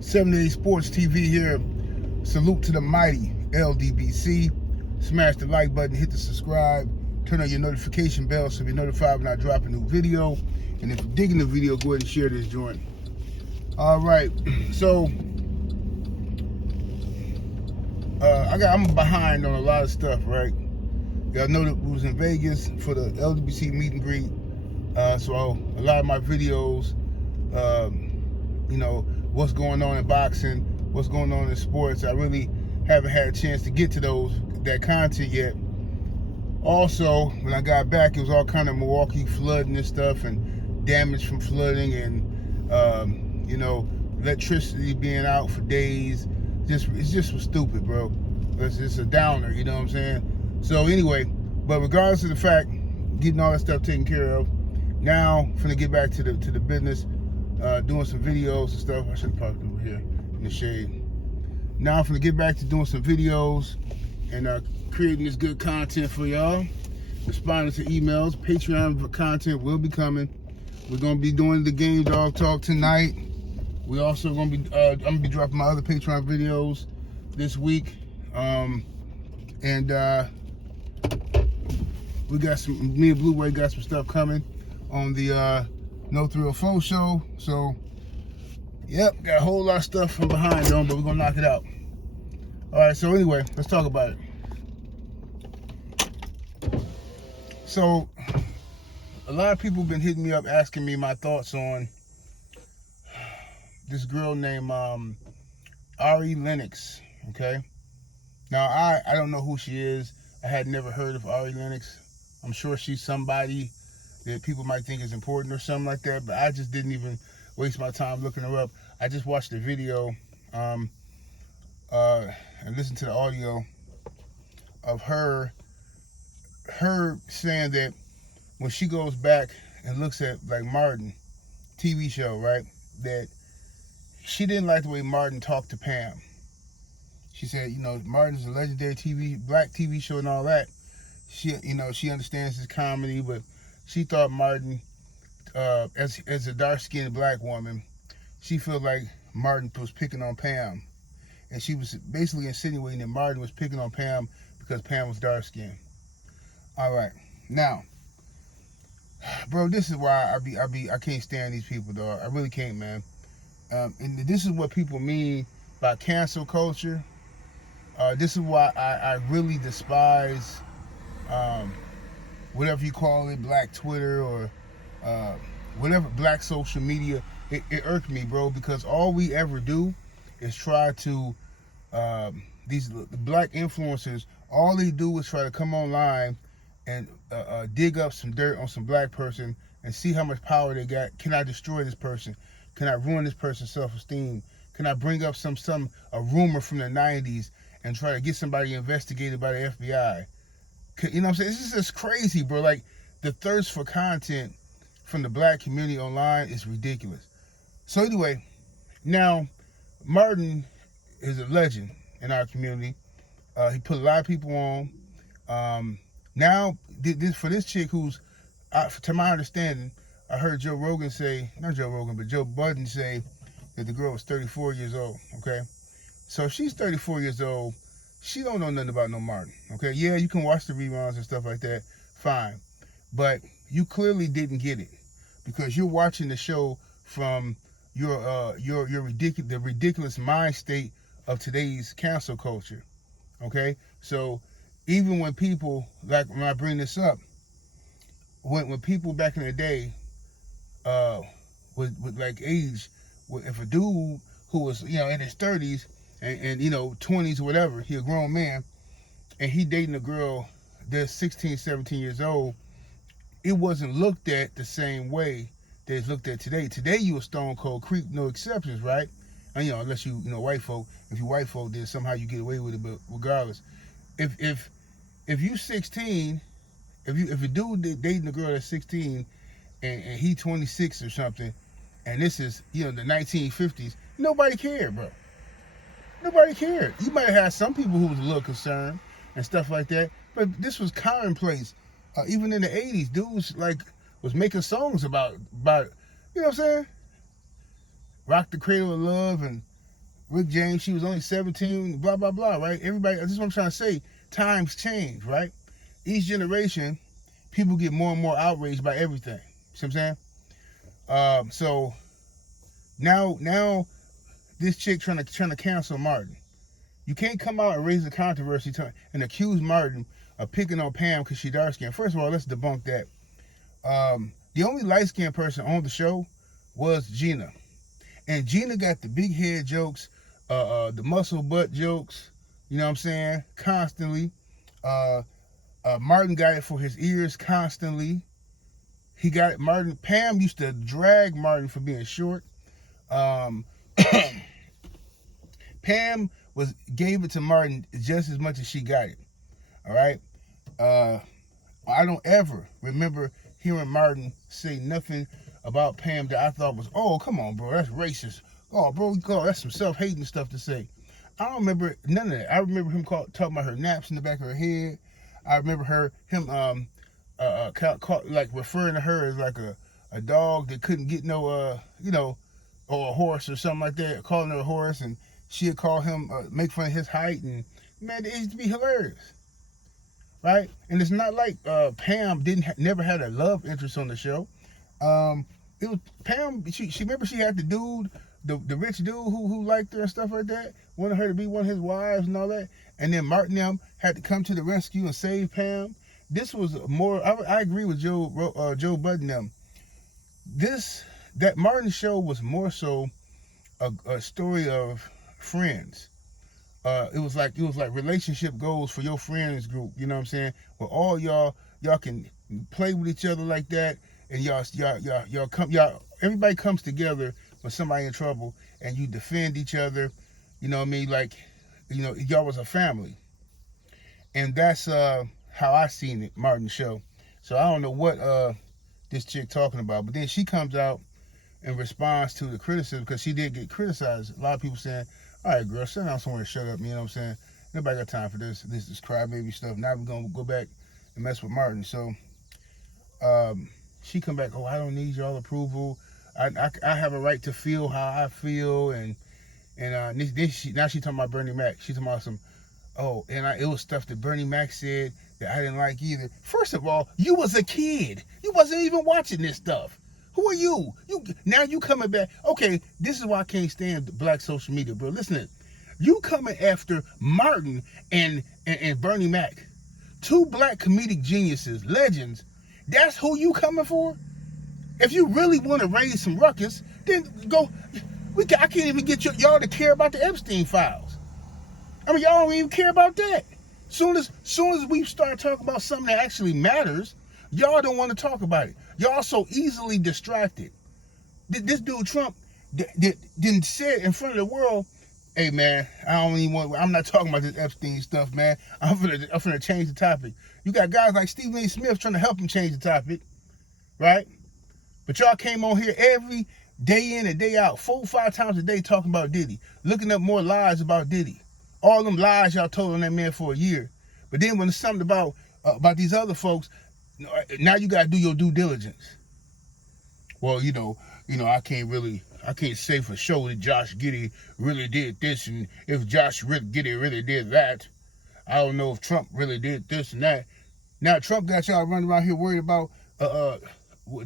78 Sports TV here. Salute to the mighty LDBC. Smash the like button, hit the subscribe, turn on your notification bell so you're notified when I drop a new video. And if you're digging the video, go ahead and share this joint. All right, so I'm behind on a lot of stuff, right? Y'all know that we was in Vegas for the LDBC meet and greet. So a lot of my videos, what's going on in boxing, what's going on in sports, I really haven't had a chance to get to that content yet. Also, when I got back, it was all kind of Milwaukee flooding and stuff, and damage from flooding, and electricity being out for days. It just was stupid, bro. It's just a downer, you know what I'm saying? So anyway, but regardless of the fact, getting all that stuff taken care of, now I'm finna get back to the business, doing some videos and stuff. I should have parked over here in the shade. Now I'm finna get back to doing some videos and creating this good content for y'all. Responding to emails. Patreon content will be coming. We're gonna be doing the Game Dog Talk tonight. We also gonna be I'm gonna be dropping my other Patreon videos this week. We got me and Blue Way got some stuff coming on the No Thrill Flow show. So, yep, got a whole lot of stuff from behind on, but we're gonna knock it out. All right, so anyway, let's talk about it. So, a lot of people have been hitting me up asking me my thoughts on this girl named Ari Lennox, okay? Now, I don't know who she is. I had never heard of Ari Lennox. I'm sure she's somebody that people might think is important or something like that, but I just didn't even waste my time looking her up. I just watched the video and listened to the audio of her saying that when she goes back and looks at like Martin TV show, right, that she didn't like the way Martin talked to Pam. She said, Martin's a legendary black TV show and all that. She understands his comedy, but she thought Martin, as a dark-skinned black woman, she felt like Martin was picking on Pam. And she was basically insinuating that Martin was picking on Pam because Pam was dark-skinned. All right. Now, bro, this is why I can't stand these people, dog. I really can't, man. And this is what people mean by cancel culture. This is why I really despise whatever you call it, black Twitter or whatever black social media. It irked me, bro, because all we ever do is try to the black influencers. All they do is try to come online and dig up some dirt on some black person and see how much power they got. Can I destroy this person? Can I ruin this person's self-esteem? Can I bring up a rumor from the 90s and try to get somebody investigated by the FBI? You know what I'm saying? This is just crazy, bro. Like, the thirst for content from the black community online is ridiculous. So anyway, now, Martin is a legend in our community. He put a lot of people on. Now, for this chick who's, to my understanding, I heard Joe Budden say that the girl was 34 years old, okay? So if she's 34 years old, she don't know nothing about no Martin, okay? Yeah, you can watch the reruns and stuff like that, fine. But you clearly didn't get it because you're watching the show from the ridiculous mind state of today's cancel culture, okay? So even when people, like when I bring this up, when people back in the day with like age, if a dude who was in his 30s and 20s or whatever, he a grown man, and he dating a girl that's 16, 17 years old, it wasn't looked at the same way that it's looked at today. Today you a stone cold creep, no exceptions, right? And unless you white folk. If you white folk, then somehow you get away with it. But regardless, if you 16, if a dude dating a girl that's 16 and he 26 or something, and this is the 1950s, nobody cared, bro. Nobody cared. You might have had some people who was a little concerned and stuff like that, but this was commonplace. Even in the 80s, dudes was making songs about you know what I'm saying? Rock the Cradle of Love and Rick James, she was only 17, blah, blah, blah, right? Everybody, this is what I'm trying to say. Times change, right? Each generation, people get more and more outraged by everything. See what I'm saying? So now this chick trying to cancel Martin. You can't come out and raise a controversy and accuse Martin of picking on Pam because she dark skinned. First of all, let's debunk that. The only light skinned person on the show was Gina. And Gina got the big head jokes, the muscle butt jokes, you know what I'm saying, constantly. Martin got it for his ears constantly. He got it. Pam used to drag Martin for being short. Pam gave it to Martin just as much as she got it. All right. I don't ever remember hearing Martin say nothing about Pam that I thought was, oh, come on, bro, that's racist. Oh, bro, that's some self-hating stuff to say. I don't remember none of that. I remember him talking about her naps in the back of her head. I remember him referring to her as like a dog that couldn't get no or a horse or something like that, calling her a horse, and she'd call him make fun of his height, and man, it used to be hilarious, right? And it's not like Pam never had a love interest on the show. It was Pam. She remember she had the dude, the rich dude who liked her and stuff like that, wanted her to be one of his wives and all that. And then Martin had to come to the rescue and save Pam. This was more. I agree with Joe Budden. That Martin show was more so a story of friends. It was like relationship goals for your friends group. You know what I'm saying? Where all y'all can play with each other like that. And everybody comes together when somebody in trouble, and you defend each other. You know what I mean? Like, y'all was a family, and that's how I seen it, Martin show. So I don't know what this chick talking about, but then she comes out in response to the criticism, because she did get criticized. A lot of people saying, "All right, girl, sit down somewhere and shut up." You know what I'm saying? Nobody got time for this crybaby stuff. Now we're gonna go back and mess with Martin. So. She come back, oh, I don't need y'all approval. I have a right to feel how I feel, and now she talking about Bernie Mac. She talking about it was stuff that Bernie Mac said that I didn't like either. First of all, you was a kid. You wasn't even watching this stuff. Who are you? Now you coming back. Okay, this is why I can't stand black social media, bro. Listen, you coming after Martin and Bernie Mac, two black comedic geniuses, legends. That's who you coming for? If you really want to raise some ruckus, then go. I can't even get y'all to care about the Epstein files. I mean, y'all don't even care about that. Soon as we start talking about something that actually matters, y'all don't want to talk about it. Y'all so easily distracted. This dude Trump didn't say in front of the world, "Hey man, I'm not talking about this Epstein stuff, man. I'm gonna change the topic." You got guys like Stephen A. Smith trying to help him change the topic, right? But y'all came on here every day in and day out, 4 or 5 times a day talking about Diddy, looking up more lies about Diddy. All them lies y'all told on that man for a year. But then when it's something about these other folks, now you gotta do your due diligence. Well, I can't say for sure that Josh Giddey really did this, and if Josh Giddey really did that, I don't know if Trump really did this and that. Now Trump got y'all running around here worried about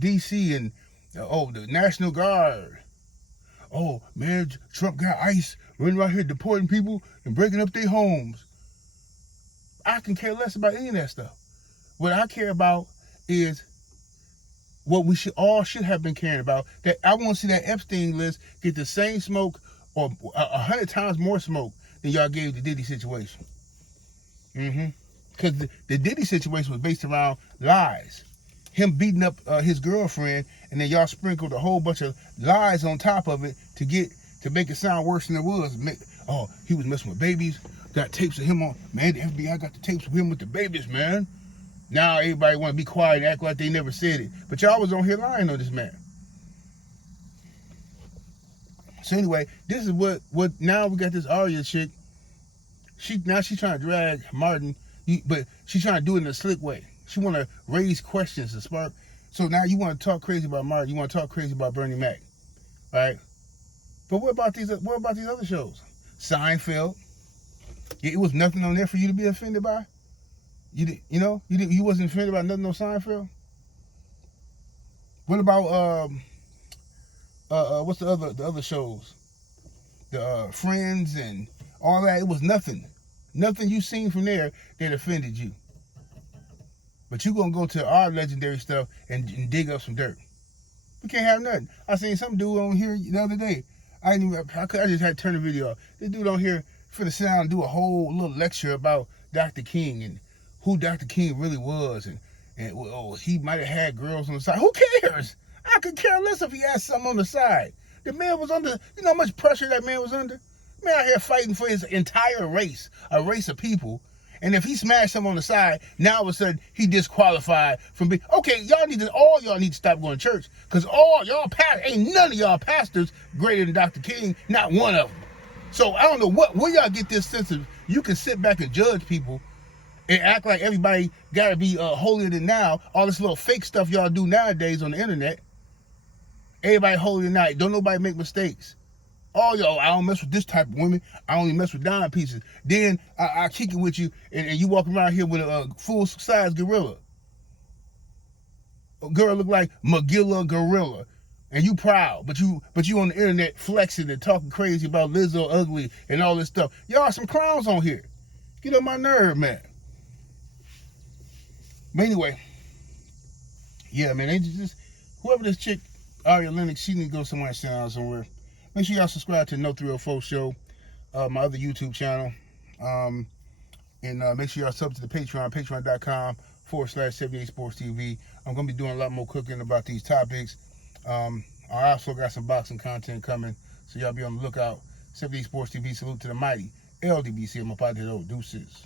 D.C. and the National Guard. Oh man, Trump got ICE running around here deporting people and breaking up their homes. I can care less about any of that stuff. What I care about is what we should have been caring about. That I want to see that Epstein list get the same smoke or 100 times more smoke than y'all gave the Diddy situation. Because the Diddy situation was based around lies. Him beating up his girlfriend, and then y'all sprinkled a whole bunch of lies on top of it to make it sound worse than it was. He was messing with babies. Got tapes of him on. Man, the FBI got the tapes of him with the babies, man. Now everybody want to be quiet and act like they never said it. But y'all was on here lying on this man. So anyway, this is what now we got this Aria chick. She's trying to drag Martin, but she's trying to do it in a slick way. She want to raise questions to spark. So now you want to talk crazy about Martin. You want to talk crazy about Bernie Mac, right? But what about these other shows? Seinfeld. It was nothing on there for you to be offended by. You wasn't offended by nothing on Seinfeld. What about what's the other shows? The Friends and all that. It was nothing you seen from there that offended you. But you gonna go to our legendary stuff and dig up some dirt. We can't have nothing. I seen some dude on here the other day. I just had to turn the video off. This dude on here finna sit down and do a whole little lecture about Dr. King and who Dr. King really was, and he might have had girls on the side. Who cares? I could care less if he had something on the side. The man was under, you know how much pressure that man was under? Man out here fighting for his entire race, a race of people. And if he smashed him on the side, now all of a sudden he disqualified from being. Okay, all y'all need to stop going to church, because all y'all ain't none of y'all pastors greater than Dr. King, not one of them. So I don't know where y'all get this sense of you can sit back and judge people and act like everybody gotta be holier than thou. All this little fake stuff y'all do nowadays on the internet. Everybody holier than thou. Don't nobody make mistakes. Oh, I don't mess with this type of women. I only mess with dime pieces. Then I kick it with you, and you walk around here with a full-size gorilla. A girl look like Magilla Gorilla, and you proud, but you on the internet flexing and talking crazy about Lizzo ugly and all this stuff. Y'all some clowns on here. Get on my nerve, man. But anyway, yeah, man, they just whoever this chick, Ari Lennox, she need to go somewhere and sit down somewhere. Make sure y'all subscribe to No 304 Show, my other YouTube channel. And make sure y'all sub to the Patreon, patreon.com/78 Sports TV. I'm going to be doing a lot more cooking about these topics. I also got some boxing content coming, so y'all be on the lookout. 78 Sports TV, salute to the mighty. LDBC, I'm about to deuces.